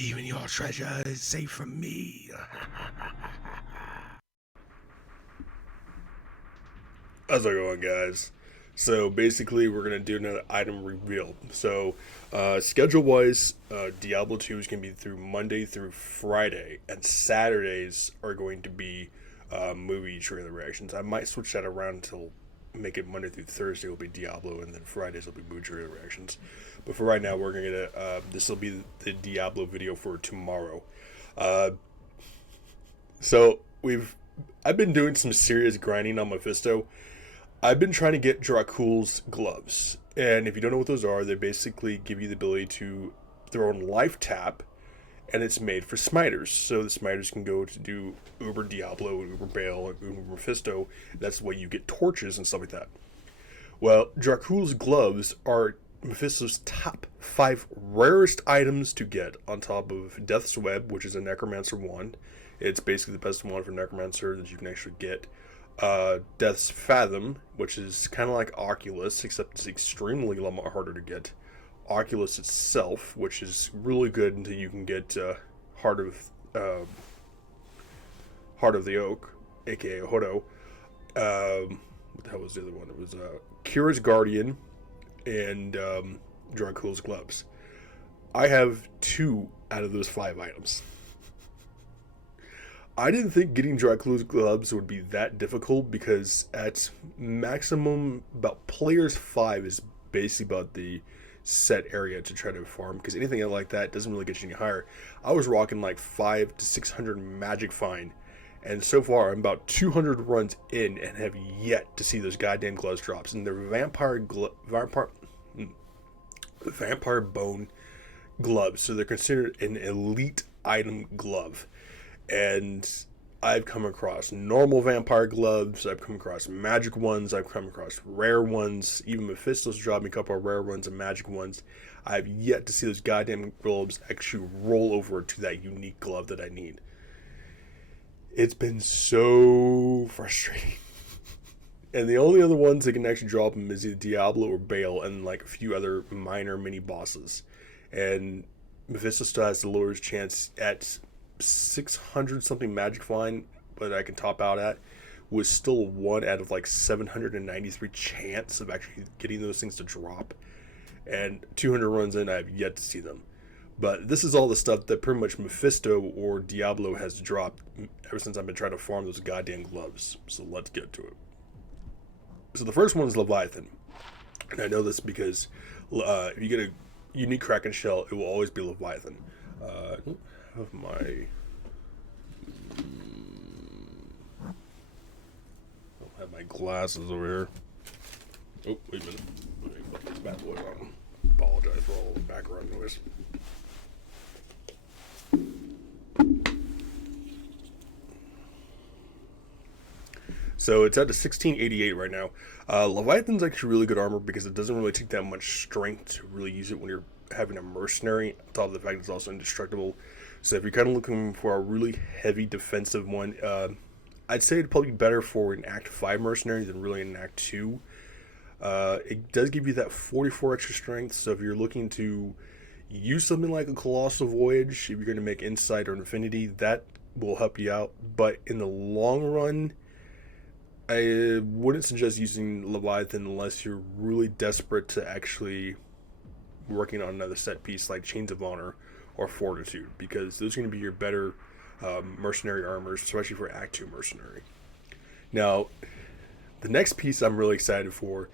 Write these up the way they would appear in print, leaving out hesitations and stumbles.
even your treasure is safe from me. How's it going, guys? So basically, we're gonna do another item reveal. So, schedule-wise, Diablo 2 is gonna be through Monday through Friday, and Saturdays are going to be movie trailer reactions. I might switch that around until make it Monday through Thursday will be Diablo, and then Fridays will be movie trailer reactions. But for right now, we're gonna this will be the Diablo video for tomorrow. Uh, so I've been doing some serious grinding on Mephisto. I've been trying to get Dracul's gloves, and if you don't know what those are, they basically give you the ability to throw in life tap, and it's made for smiters. So the smiters can go to do Uber Diablo, Uber Baal, and Uber Mephisto. That's the way you get torches and stuff like that. Well, Dracul's gloves are Mephisto's top 5 rarest items to get, on top of Death's Web, which is a Necromancer wand. It's basically the best wand for Necromancer that you can actually get. Death's Fathom, which is kind of like Oculus, except it's extremely a lot more harder to get. Oculus itself, which is really good until you can get Heart of the Oak, aka Hodo. What the hell was the other one? It was Kira's Guardian and Dracul's Gloves. I have 2 out of those 5 items. I didn't think getting Dracula's gloves would be that difficult, because at maximum, about players 5 is basically about the set area to try to farm, because anything like that doesn't really get you any higher. I was rocking like 500 to 600 magic find, and so far I'm about 200 runs in and have yet to see those goddamn gloves drops. And they're vampire bone gloves, so they're considered an elite item glove. And I've come across normal vampire gloves, I've come across magic ones, I've come across rare ones, even Mephisto's dropped me a couple of rare ones and magic ones. I've yet to see those goddamn gloves actually roll over to that unique glove that I need. It's been so frustrating. And the only other ones that can actually drop them is either Diablo or Baal, and like a few other minor mini bosses. And Mephisto still has the lowest chance at 600 something magic find, but I can top out at, was still 1 out of like 793 chance of actually getting those things to drop. And 200 runs in, I have yet to see them. But this is all the stuff that pretty much Mephisto or Diablo has dropped ever since I've been trying to farm those goddamn gloves. So let's get to it. So the first one is Leviathan. And I know this because if you get a unique Kraken shell, it will always be Leviathan. Of my I'll have my glasses over here. Oh, wait a minute. Let me put this bad boy on. Apologize for all the background noise. So it's at a 1688 right now. Leviathan's actually really good armor because it doesn't really take that much strength to really use it when you're having a mercenary, on top of the fact it's also indestructible. So if you're kind of looking for a really heavy defensive one, I'd say it'd probably be better for an Act 5 mercenary than really an Act 2. It does give you that 44 extra strength, so if you're looking to use something like a Colossal Voyage, if you're going to make Insight or Infinity, that will help you out. But in the long run, I wouldn't suggest using Leviathan unless you're really desperate to actually working on another set piece like Chains of Honor or Fortitude, because those are going to be your better mercenary armors, especially for Act 2 mercenary. Now, the next piece I'm really excited for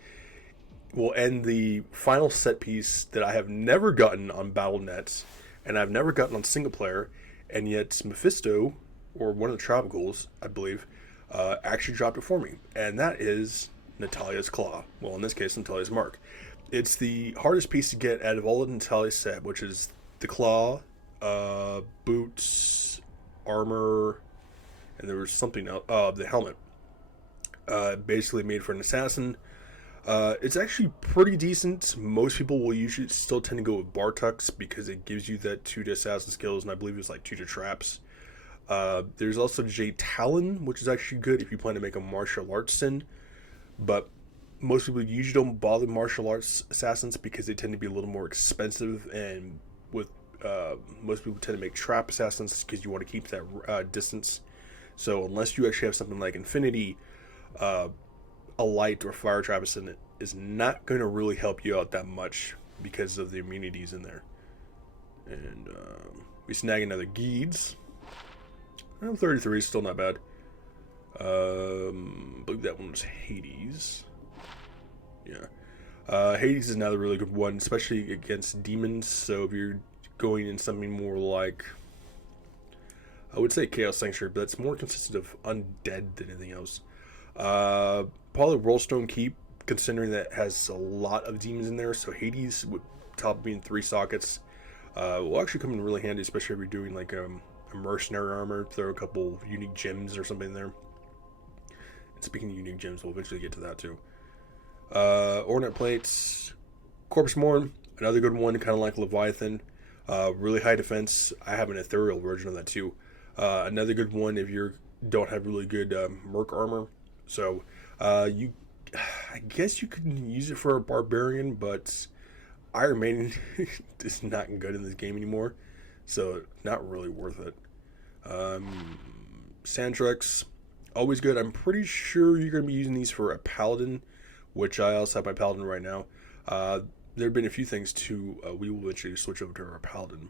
will end the final set piece that I have never gotten on batttlenet, and I've never gotten on single player, and yet Mephisto, or one of the Tropicals, I believe, actually dropped it for me, and that is Natalia's Claw. Well, in this case, Natalia's Mark. It's the hardest piece to get out of all of Natalia's set, which is the claw, boots, armor, and there was something else, the helmet. Basically made for an assassin. It's actually pretty decent. Most people will usually still tend to go with Bartux because it gives you that 2 to assassin skills, and I believe it's like 2 to traps. There's also Jade Talon, which is actually good if you plan to make a martial arts sin, but most people usually don't bother martial arts assassins because they tend to be a little more expensive, and with most people tend to make trap assassins because you want to keep that distance. So unless you actually have something like Infinity, a light or fire trap assassin is not going to really help you out that much because of the immunities in there. And we snag another Geeds. 33 is still not bad. I believe that one was Hades. Yeah. Hades is another really good one, especially against demons. So if you're going in something more like, I would say Chaos Sanctuary, but it's more consistent of undead than anything else. Probably Rollstone Keep, considering that has a lot of demons in there. So Hades, with top being 3 sockets, will actually come in really handy, especially if you're doing like a mercenary armor. Throw a couple unique gems or something in there. And speaking of unique gems, we'll eventually get to that too. Ornate Plates, Corpse Morn, another good one, kind of like Leviathan. Really high defense. I have an ethereal version of that too. Another good one if you don't have really good merc armor. So I guess you could use it for a barbarian, but Iron Maiden is not good in this game anymore, so not really worth it. Sandrex, always good. I'm pretty sure you're going to be using these for a paladin, which I also have my paladin right now. There have been a few things too. We will eventually switch over to our paladin.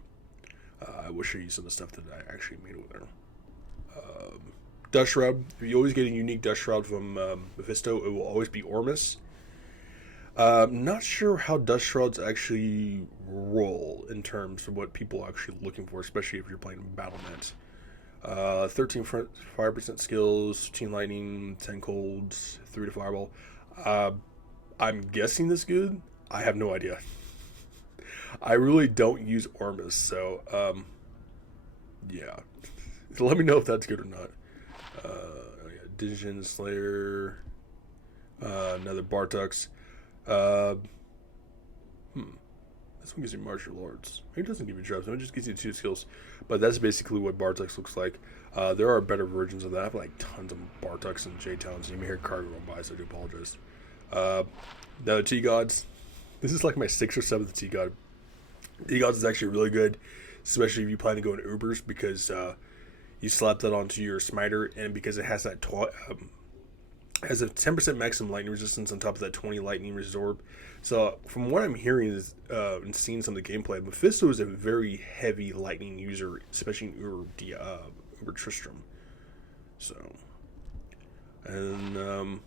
I will show you some of the stuff that I actually made with her. Dust Shroud. You always get a unique Dust Shroud from Mephisto. It will always be Ormus. Not sure how Dust Shrouds actually roll in terms of what people are actually looking for, especially if you're playing BattleNet. 13 5% skills, 15 lightning, 10 colds, 3 to fireball. I'm guessing this good. I have no idea. I really don't use Ormus, so yeah. Let me know if that's good or not. Division Slayer, another Bartux. This one gives you martial arts. It doesn't give you traps. It just gives you 2 skills. But that's basically what Bartux looks like. There are better versions of that. I have like tons of Bartux and J-Towns. You may hear cargo going by, so I do apologize. The T-Gods. This is like my 6th or 7th T-God. T-Gods is actually really good, especially if you plan to go in Ubers, because you slap that onto your smiter, and because it has that has a 10% maximum lightning resistance on top of that 20 lightning resorb. So from what I'm hearing is and seeing some of the gameplay, Mephisto is a very heavy lightning user, especially in Uber Tristram. So, and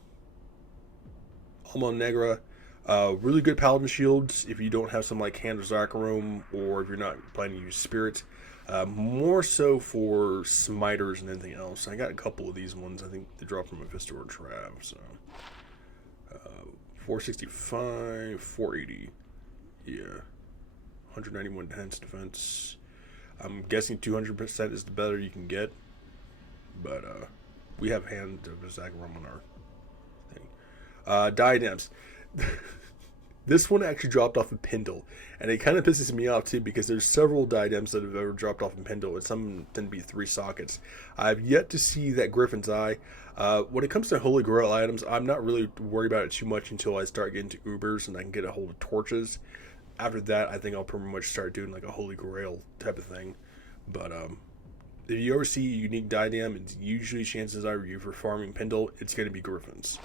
Alma Negra, really good paladin shields if you don't have some like Hand of Zacharome, or if you're not planning to use Spirit. More so for smiters and anything else. I got a couple of these ones. I think they dropped from Mephisto or Trav. So 465, 480. Yeah. 191 defense. I'm guessing 200% is the better you can get. But we have Hand of Zacharome on our thing. Diadems. This one actually dropped off of Pendle, and it kind of pisses me off too, because there's several diadems that have ever dropped off in Pendle, and some tend to be 3 sockets. I've yet to see that Griffin's Eye. When it comes to Holy Grail items, I'm not really worried about it too much until I start getting to Ubers and I can get a hold of torches. After that, I think I'll pretty much start doing like a Holy Grail type of thing. But if you ever see a unique diadem, it's usually, chances are, you for farming Pendle, it's going to be Griffins.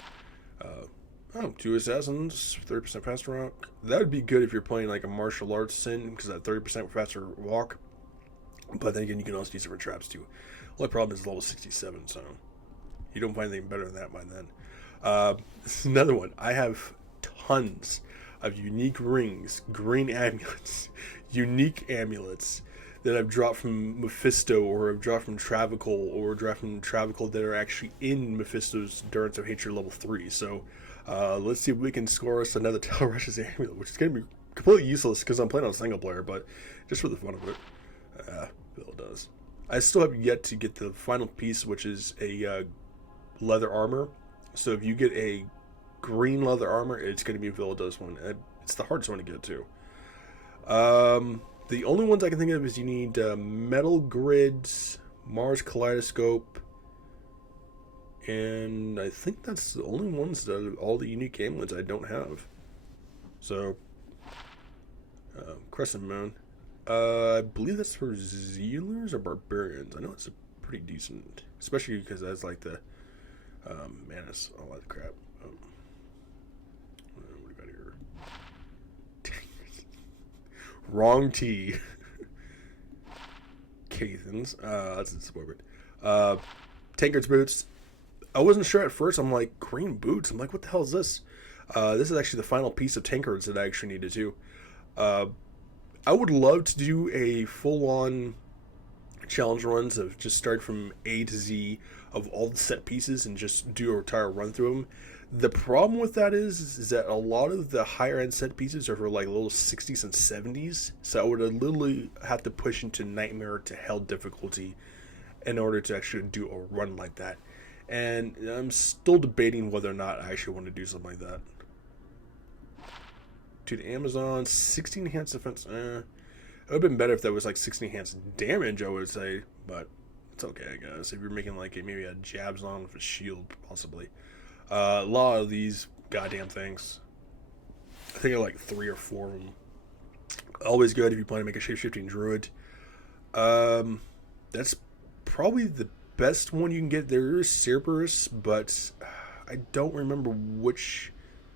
2 assassins, 30% faster rock. That would be good if you're playing like a martial arts sin, because that 30% faster walk. But then again, you can also use it for traps too. Only problem is level 67, so you don't find anything better than that by then. This is another one. I have tons of unique rings, green amulets, unique amulets that I've dropped from Mephisto, or I've dropped from Travical, or dropped from Travical that are actually in Mephisto's Endurance of Hatred level 3. So let's see if we can score us another Tail Rush's amulet, which is going to be completely useless because I'm playing on single player, but just for the fun of it. Bill does. I still have yet to get the final piece, which is a leather armor. So if you get a green leather armor, it's going to be a Villadus one. It's the hardest one to get too. The only ones I can think of is you need metal grids, Mars kaleidoscope, and I think that's the only ones that are all the unique amulets I don't have. So, Crescent Moon. I believe that's for Zealers or Barbarians. I know it's a pretty decent, especially because that's like the Manus, all that crap. What do we got here? Wrong T. Cathans. That's disappointment. Tankard's boots. I wasn't sure at first. I'm like, green boots? I'm like, what the hell is this? This is actually the final piece of Tankards that I actually needed to. I would love to do a full-on challenge runs of just start from A to Z of all the set pieces and just do a entire run through them. The problem with that is that a lot of the higher end set pieces are for like little 60s and 70s, so I would literally have to push into nightmare to hell difficulty in order to actually do a run like that. And I'm still debating whether or not I actually want to do something like that. To the Amazon, 16 enhanced defense. It would have been better if that was like 16 enhanced damage, I would say, but it's okay, I guess. If you're making like maybe a jabs on with a shield, possibly. A lot of these goddamn things. I think I like 3 or 4 of them. Always good if you plan to make a shape-shifting druid. That's probably the best one you can get. There is Cerberus, but I don't remember which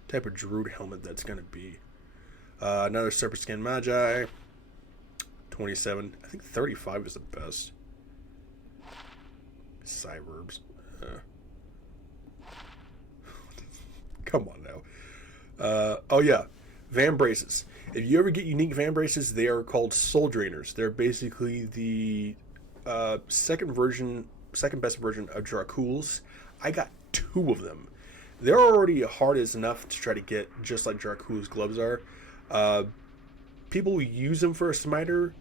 type of druid helmet that's going to be. Another Serpent Skin Magi. 27. I think 35 is the best. Cyverbs. Come on now. Oh yeah, Van Braces. If you ever get unique Van Braces, they are called Soul Drainers. They're basically the second best version of Dracul's. I got 2 of them. They're already hard as enough to try to get, just like Dracul's gloves are. People use them for a smiter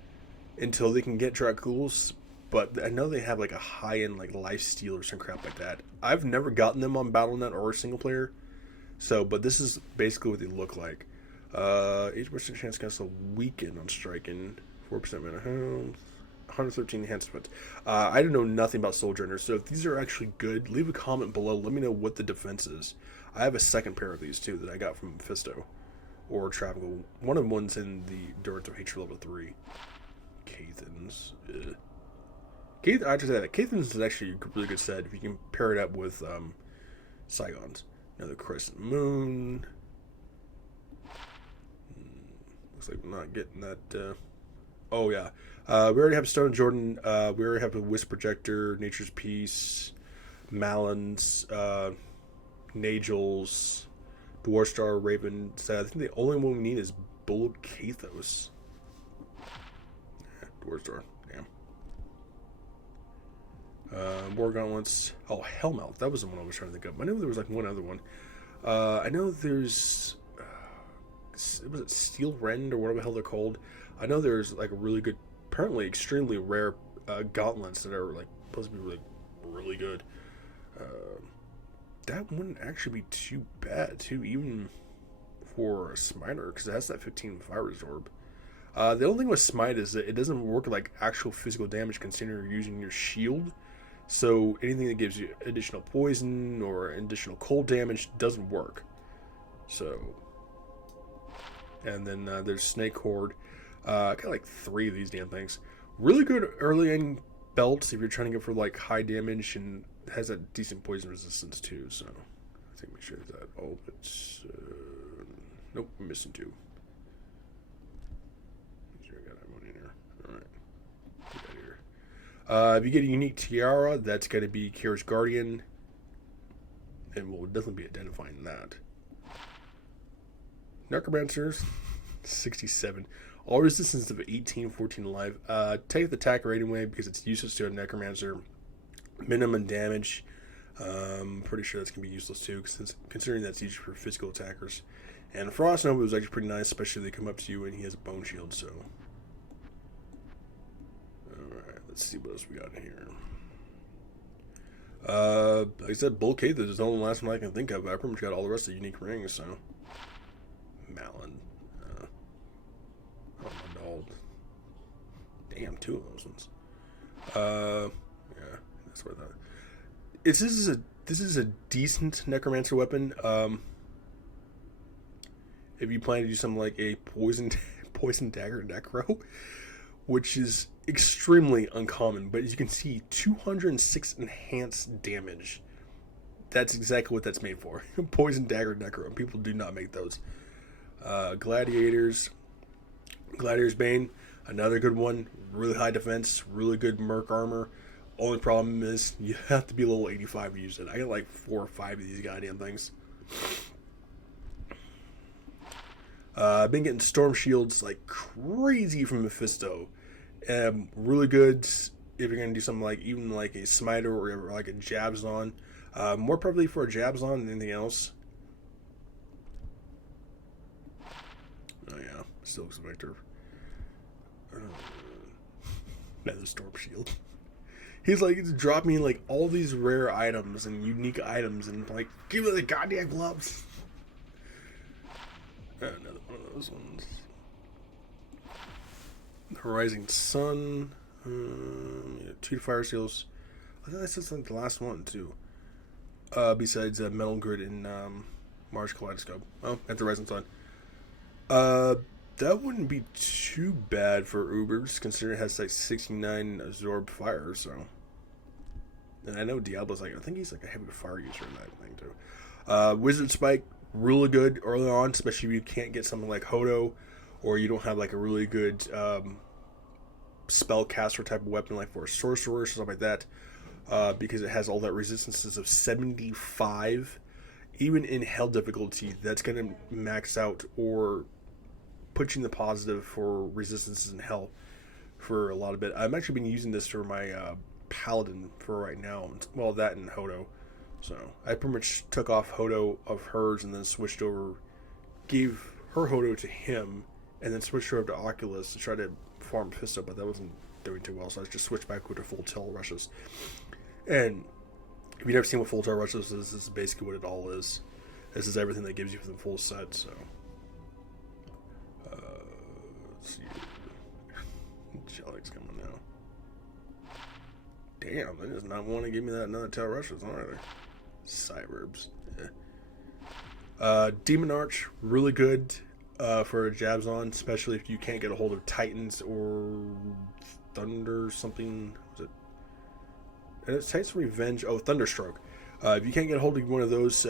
until they can get Dracul's, but I know they have like a high-end like lifesteal or some crap like that. I've never gotten them on BattleNet or single player, but this is basically what they look like. 80% chance against a weaken on striking, 4% mana health, 113 enhancement. I don't know nothing about Soul Drainers, so if these are actually good, leave a comment below. Let me know what the defense is. I have a second pair of these too that I got from Mephisto or Travel. One of them one's in the Endurance of Hatred level 3. Cathans. I just said that Cathans is actually a really good set if you can pair it up with Saigons. Another Crescent Moon. Looks like we're not getting that. Oh yeah, we already have Stone Jordan. We already have a Wisp Projector, Nature's Peace, Malins, Nagels, Dwarfstar, Raven. So I think the only one we need is Bull Kathos. Yeah, Dwarfstar. Damn. War Gauntlets. Oh, Hellmouth. That was the one I was trying to think of. I know there was like one other one. I know there's. Was it Steel Rend or whatever the hell they're called? I know there's like a really good, apparently extremely rare gauntlets that are like supposed to be really, really good. That wouldn't actually be too bad too, even for a Smiter, because it has that 15 fire absorb. The only thing with Smite is that it doesn't work like actual physical damage considering you're using your shield. So anything that gives you additional poison or additional cold damage doesn't work. So, and then there's Snake Horde. I got like 3 of these damn things. Really good early end belts if you're trying to go for like high damage, and has that decent poison resistance too. So I think make sure that it's nope, I'm missing 2. Sure, I got that one in here. All right, get that here. If you get a unique tiara, that's going to be Kira's Guardian, and we'll definitely be identifying that. Necromancers, 67. All resistance of 18, 14 life. Take the attack rate away because it's useless to a Necromancer. Minimum damage. Pretty sure that's going to be useless too, considering that's used for physical attackers. And Frost Nova was actually pretty nice, especially if they come up to you and he has a bone shield, so. Alright, let's see what else we got in here. Like I said, Bull Kathos is the only last one I can think of. I pretty much got all the rest of the unique rings, so. Malin. Oh, my dog. Damn, 2 of those ones. Yeah, that's what I thought. This is a decent Necromancer weapon. If you plan to do something like a poison dagger necro, which is extremely uncommon. But as you can see, 206 enhanced damage. That's exactly what that's made for. Poison Dagger Necro, and people do not make those. Gladiator's Bane, another good one. Really high defense, really good merc armor. Only problem is you have to be level 85 to use it. I got like 4 or 5 of these goddamn things. I've been getting storm shields like crazy from Mephisto. Really good if you're gonna do something like even like a smiter or like a Jabzon. More probably for a Jabzon than anything else. Oh yeah, Silk's Victor. Another storm shield. He's like, it's dropping me like all these rare items and unique items, and like, give me the goddamn gloves. Another one of those ones. The Rising Sun. 2 fire seals. I think that's like the last one too. Besides Metal Grid and Mars Kaleidoscope. Oh, at the Rising Sun. That wouldn't be too bad for Ubers, considering it has like 69 absorb fire, so. And I know Diablo's like, I think he's like a heavy fire user in that thing too. Wizard Spike, really good early on, especially if you can't get something like Hodo, or you don't have like a really good spellcaster type of weapon, like for a sorcerer or something like that, because it has all that resistances of 75. Even in hell difficulty, that's going to max out or put you in the positive for resistances in hell for a lot of it. I've actually been using this for my paladin for right now. Well, that and Hodo. So I pretty much took off Hodo of hers and then switched over, gave her Hodo to him, and then switched her over to Oculus to try to farm Mephisto, but that wasn't doing too well, so I just switched back to full tail rushes. And if you've never seen what full tail rushes is, this is basically what it all is. This is everything that gives you for the full set, so. Let's see. Jellic's coming now. Damn, they does not want to give me that another tail rushes, are they? Cyberbs. Yeah. Demon Arch, really good for a Jabzon, especially if you can't get a hold of Titans or Thunder something. Was it? And it's Titans Revenge. Oh, Thunderstroke. If you can't get a hold of one of those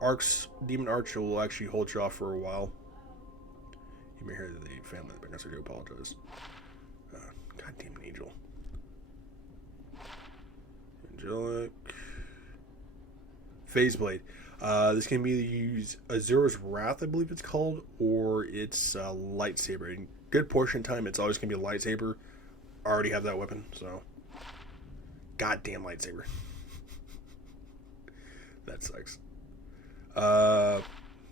arcs, Demon Arch will actually hold you off for a while. You may hear the family in the background, so I do apologize. Goddamn Angel. Angelic. Phase Blade. This can be used Azura's Wrath, I believe it's called, or it's lightsaber. In good portion of time, it's always going to be a lightsaber. I already have that weapon, so. Goddamn lightsaber. That sucks.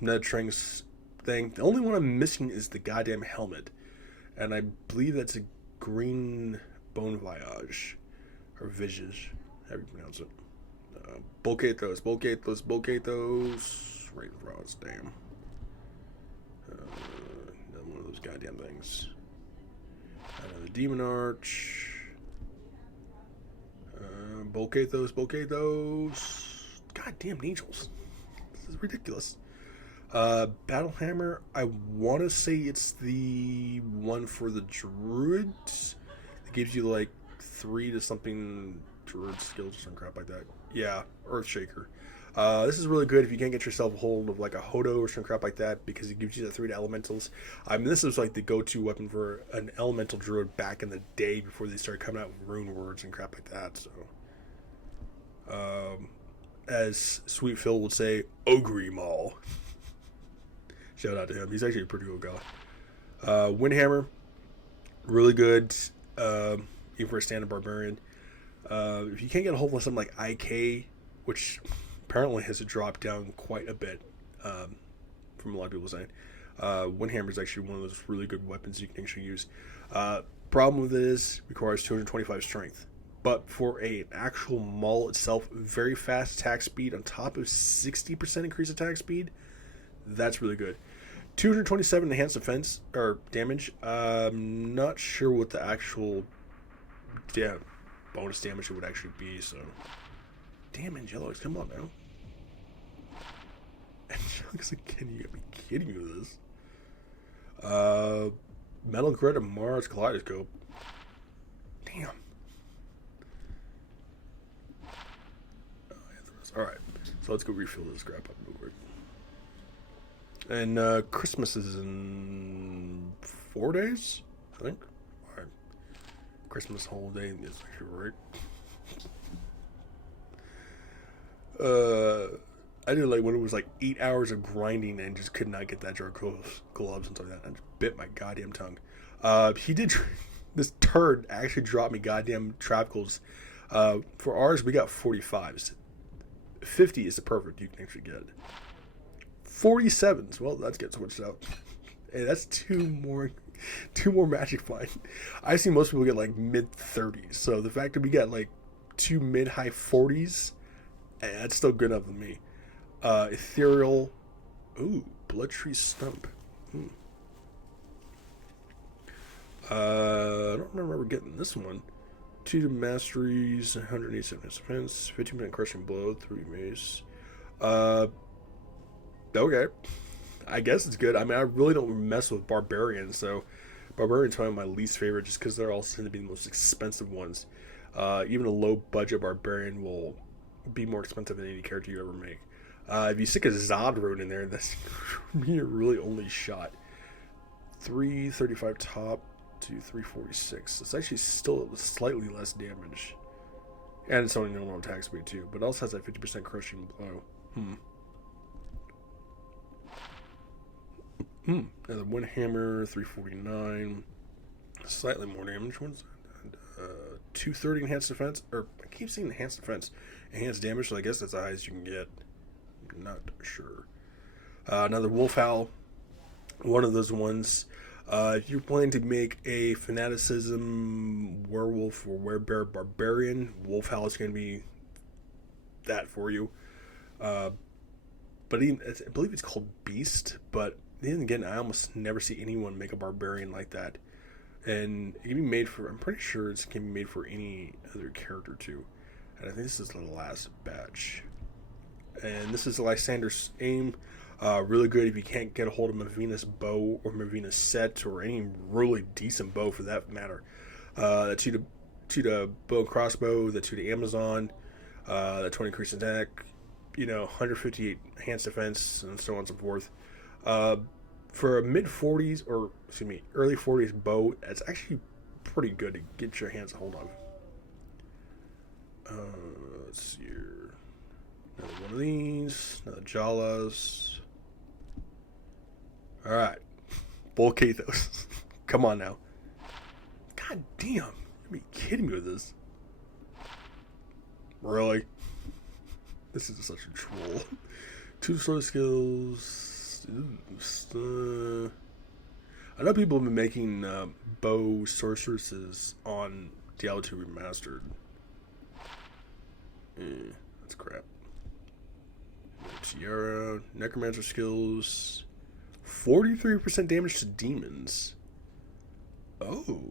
Ned Trank's thing. The only one I'm missing is the goddamn helmet. And I believe that's a green Bon Voyage. Or Visage. How do you pronounce it? Bolcathos. Raven Rods, damn. Another one of those goddamn things. Another Demon Arch. Bolcathos. Goddamn angels. This is ridiculous. Battle Hammer, I want to say it's the one for the druids. It gives you like 3 to something druid skills or some crap like that. Yeah, Earthshaker. This is really good if you can't get yourself a hold of like a Hodo or some crap like that, because it gives you the 3 to elementals. I mean, this is like the go-to weapon for an elemental druid back in the day before they started coming out with rune words and crap like that. So, as Sweet Phil would say, Ogre Maul. Shout out to him. He's actually a pretty good guy. Windhammer, really good, even for a standard barbarian. If you can't get a hold of something like IK, which apparently has dropped down quite a bit, from a lot of people saying, Windhammer is actually one of those really good weapons you can actually use. Problem with it is it requires 225 strength. But for an actual maul itself, very fast attack speed on top of 60% increased attack speed, that's really good. 227 enhanced defense or damage. Not sure what the actual bonus damage it would actually be. So, damn, Angelox, come on now. Angelox again, you gotta be kidding me with this. Metal Grid and Mars Kaleidoscope. Damn. Oh, yeah, there is. All right. So let's go refill this crap up real quick. And Christmas is in 4 days, I think. All right. Christmas holiday is actually right. I did like when it was like 8 hours of grinding and just could not get that Dracul gloves and stuff like that. I just bit my goddamn tongue. He did. This turd actually dropped me goddamn tropicals. For ours, we got 45s. 50 is the perfect you can actually get. 47s. Well, let's get switched out. Hey, that's two more magic fine. I see most people get like mid 30s. So the fact that we got like two mid high 40s, that's still good enough for me. Ethereal. Ooh, Blood Tree Stump. I don't remember getting this one. 2 masteries, 187 defense, 15% crushing blow, 3 mace. Okay. I guess it's good. I mean, I really don't mess with barbarians, so barbarians are my least favorite just because they're all tend to be the most expensive ones. Even a low budget barbarian will be more expensive than any character you ever make. If you stick a Zod rune in there, that's your really only shot. 335 top to 346. It's actually still slightly less damage. And it's only normal attack speed too, but it also has that 50% crushing blow. Another one hammer, 349. Slightly more damage. One's 230 enhanced defense. Or I keep saying enhanced defense. Enhanced damage, so I guess that's the highest you can get. Not sure. Another wolf owl. One of those ones. If you're planning to make a fanaticism werewolf or werebear barbarian, wolf owl is going to be that for you. But even, I believe it's called beast. But then again, I almost never see anyone make a barbarian like that. And it can be made for, I'm pretty sure it can be made for any other character too. And I think this is the last batch. And this is Lysander's aim. Really good if you can't get a hold of Mavina's bow or Mavina's set or any really decent bow for that matter. The 2 to bow and crossbow, the 2 to Amazon, the 20 increase attack, 158 enhanced defense, and so on and so forth. For a mid 40s or early 40s bow, it's actually pretty good to get your hands a hold of. Let's see here. Another one of these. Another Jalas. Alright. Bull Kathos. Come on now. God damn. You're be kidding me with this. Really? This is such a troll. 2 sword skills. I know people have been making bow sorceresses on Diablo 2 Remastered. That's crap. Tiara, necromancer skills, 43% damage to demons. Oh,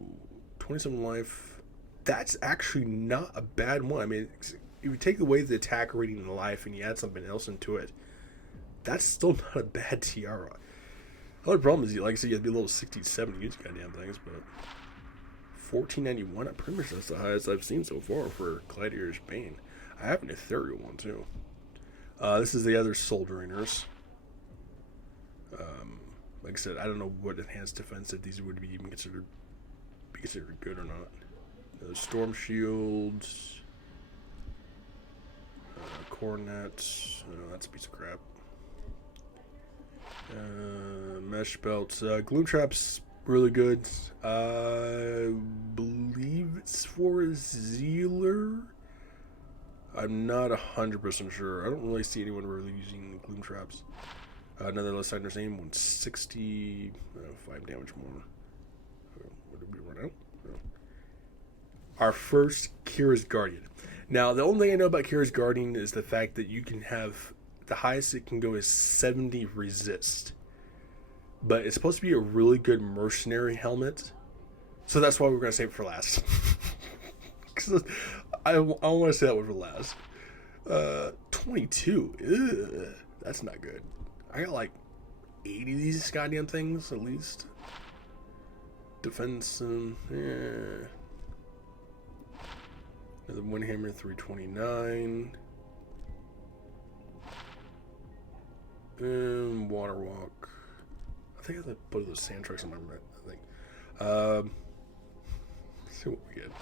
27 life. That's actually not a bad one. I mean, if you take away the attack rating and life and you add something else into it, that's still not a bad tiara. The only problem is, like I said, you have to be level 67 to use goddamn things, but 1491, I'm pretty much that's the highest I've seen so far for Gladiator's Bane. I have an ethereal one too. This is the other soul drainers. Like I said, I don't know what enhanced defense if these would be even considered good or not. Storm shields, cornets. That's a piece of crap. Mesh belts, gloom traps, really good. I believe it's for Zealer. I'm not 100% sure. I don't really see anyone really using gloom traps. Another Lysander's aim, 160, 5 damage more. What did we run out? No. Our first Kira's Guardian. Now, the only thing I know about Kira's Guardian is the fact that you can have the highest it can go is 70 resist. But it's supposed to be a really good mercenary helmet. So that's why we're going to save it for last. Because I want to say that one for last. 22. Ugh, that's not good. I got like 80 of these goddamn things at least. Defense, And the Windhammer 329. And Water Walk. I think I have to put those sand trucks on my right, I think. Let's see what we get.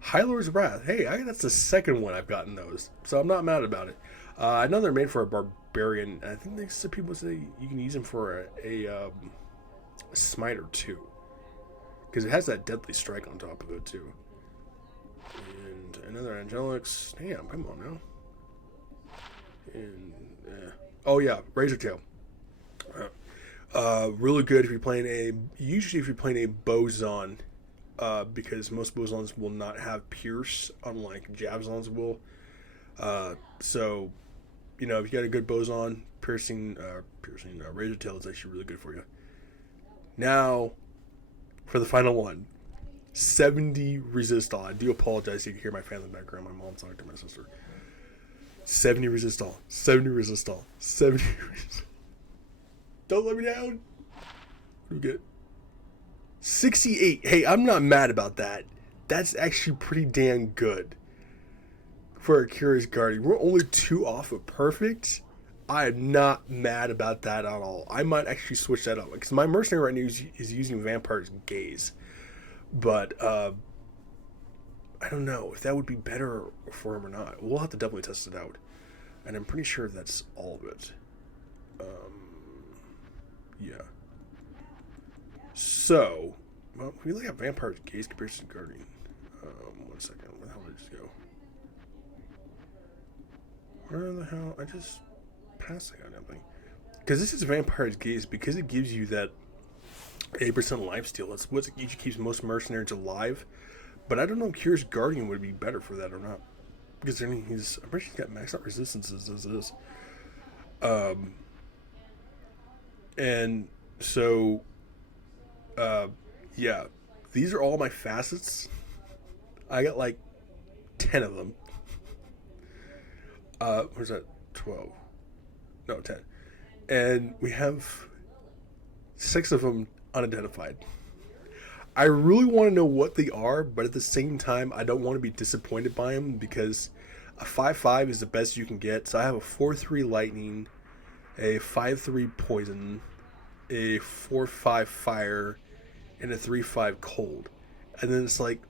High Lord's Wrath. Hey, that's the second one I've gotten those, so I'm not mad about it. I know they're made for a barbarian. I think some people say you can use them for a smiter too, because it has that deadly strike on top of it too. And another Angelics. Damn, come on now. And oh yeah, Razor Tail. Really good if you're playing usually if you're playing a Boson, because most Bosons will not have Pierce, unlike Javzons will. So, you know, if you got a good Boson, piercing Razor Tail is actually really good for you. Now, for the final one, 70 Resistol. I do apologize if you hear my family background. My mom's talking to my sister. 70 Resistol. 70 Resistol. 70 Resistol. Don't let me down. What do we get? 68. Hey, I'm not mad about that. That's actually pretty damn good for a Curious Guardian. We're only 2 off of perfect. I am not mad about that at all. I might actually switch that up, because my mercenary right now is using Vampire's Gaze. But I don't know if that would be better for him or not. We'll have to definitely test it out. And I'm pretty sure that's all of it. Yeah. So, well, we really have Vampire's Gaze compared to Guardian. 1 second. Where the hell did I just go? Where the hell? I just passed the goddamn thing. Because this is Vampire's Gaze, because it gives you that 8% lifesteal. That's what usually keeps most mercenaries alive. But I don't know if Curious Guardian would be better for that or not. Because I'm pretty sure he's got maxed out resistances as it is. And so, yeah, these are all my facets. I got like 10 of them. Where's that? 12. No, 10. And we have 6 of them unidentified. I really want to know what they are, but at the same time, I don't want to be disappointed by them, because a 5/5 is the best you can get. So I have a 4/3 lightning, a 5/3 poison, a 4/5 fire, and a 3/5 cold. And then it's like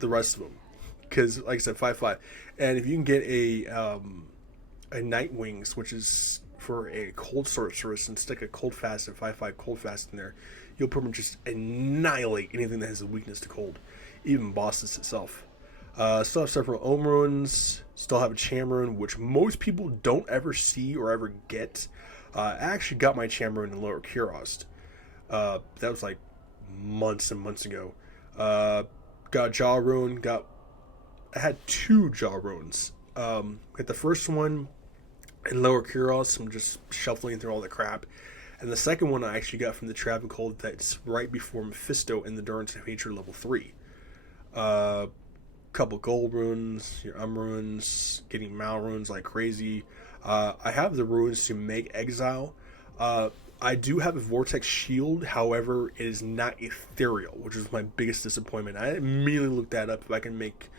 the rest of them, because like I said, 5/5. And if you can get a Night Wings, which is for a cold sorceress, and stick a cold fast and 5/5 cold fast in there, you'll pretty much just annihilate anything that has a weakness to cold, even bosses itself. Still have several Ohm Runes, still have a Cham Rune, which most people don't ever see or ever get. I actually got my Cham Rune in Lower Kurost. That was like months and months ago. Got Jaw Rune, I had 2 Jaw Runes. Got the first one in Lower Kuros. I'm just shuffling through all the crap. And the second one I actually got from the Travancore, that's right before Mephisto in the Endurance of Hatred level 3. Couple gold runes, your runes, getting Mal runes like crazy. I have the runes to make exile. I do have a Vortex Shield, however, it is not ethereal, which is my biggest disappointment. I immediately looked that up if I can make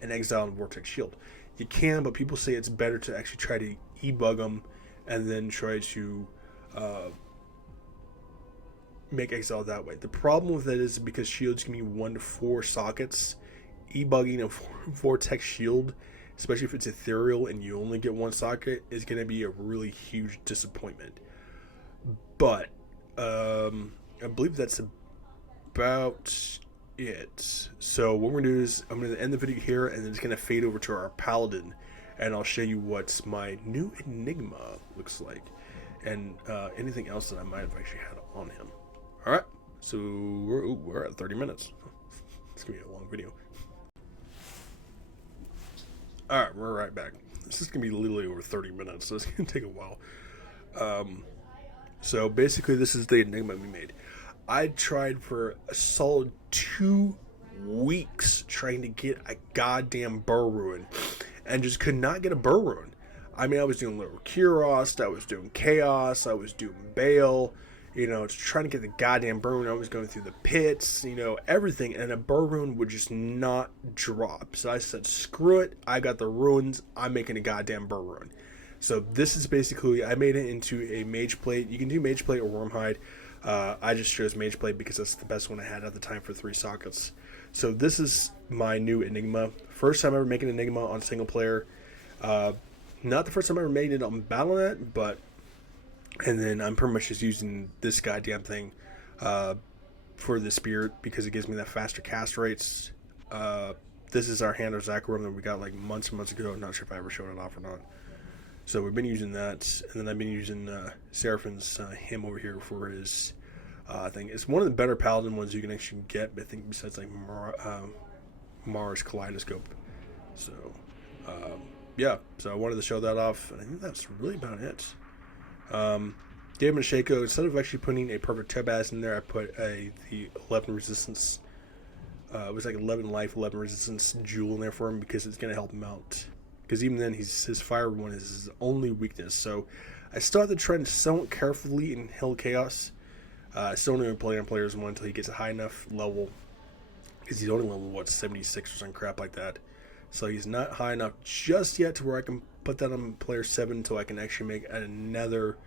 an exile and Vortex Shield. You can, but people say it's better to actually try to e-bug them and then try to make exile that way. The problem with that is because shields can be 1 to 4 sockets. E-bugging a Vortex Shield, especially if it's ethereal and you only get 1 socket, is going to be a really huge disappointment. But I believe that's about it. So what we're going to do is I'm going to end the video here, and then it's going to fade over to our Paladin, and I'll show you what my new Enigma looks like, and anything else that I might have actually had on him. Alright, so we're at 30 minutes. It's going to be a long video. Alright, we're right back. This is going to be literally over 30 minutes, so it's going to take a while. So basically this is the Enigma we made. I tried for a solid 2 weeks trying to get a goddamn Burr Ruin, and just could not get a Burr Ruin. I mean, I was doing Lower Kurost, I was doing Chaos, I was doing Bale. You know, trying to get the goddamn burn rune. I was going through the pits, you know, everything, and a burn rune would just not drop. So I said, screw it. I got the runes. I'm making a goddamn burn rune. So this is basically, I made it into a mage plate. You can do mage plate or wormhide. I just chose mage plate because that's the best one I had at the time for 3 sockets. So this is my new Enigma. First time ever making Enigma on single player. Not the first time I ever made it on BattleNet, but... And then I'm pretty much just using this goddamn thing for the spirit because it gives me that faster cast rates. This is our hand of Dracul that we got like months and months ago. I'm not sure if I ever showed it off or not. So we've been using that, and then I've been using Seraphin's him over here for his thing. It's one of the better paladin ones you can actually get, I think, besides like Mars Kaleidoscope. So yeah, so I wanted to show that off, and I think that's really about it. Gave him a Shaco. Instead of actually putting a perfect Tobaz in there, I put the 11 resistance. It was like 11 life, 11 resistance jewel in there for him because it's going to help him out. Because even then, his fire one is his only weakness. So I started trending somewhat carefully in Hell Chaos. I still only play on players 1 until he gets a high enough level. Because he's only level, 76 or some crap like that. So he's not high enough just yet to where I can put that on player 7 until I can actually make another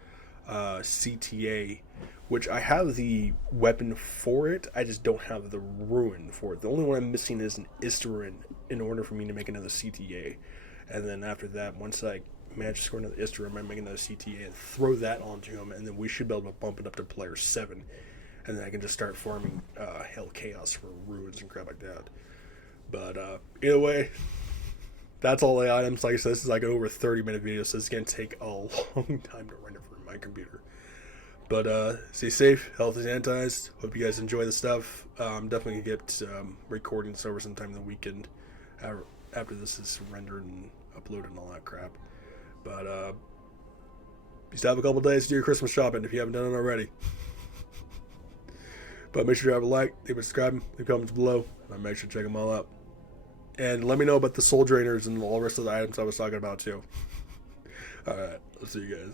CTA, which I have the weapon for it. I just don't have the rune for it. The only one I'm missing is an Istarin in order for me to make another CTA. And then after that, once I manage to score another Istarin, I make another CTA and throw that onto him, and then we should be able to bump it up to player 7. And then I can just start farming Hell Chaos for runes and crap like that. But either way, that's all the items. Like I said, this is like an over 30-minute video, so it's going to take a long time to render for my computer. But stay safe, health is sanitized. Hope you guys enjoy the stuff. I'm definitely going to get recordings over sometime in the weekend after this is rendered and uploaded and all that crap. But you still have a couple days to do your Christmas shopping if you haven't done it already. But make sure you have a like, leave a subscribe, leave comments below, and make sure to check them all out. And let me know about the soul drainers and all the rest of the items I was talking about too. Alright, I'll see you guys.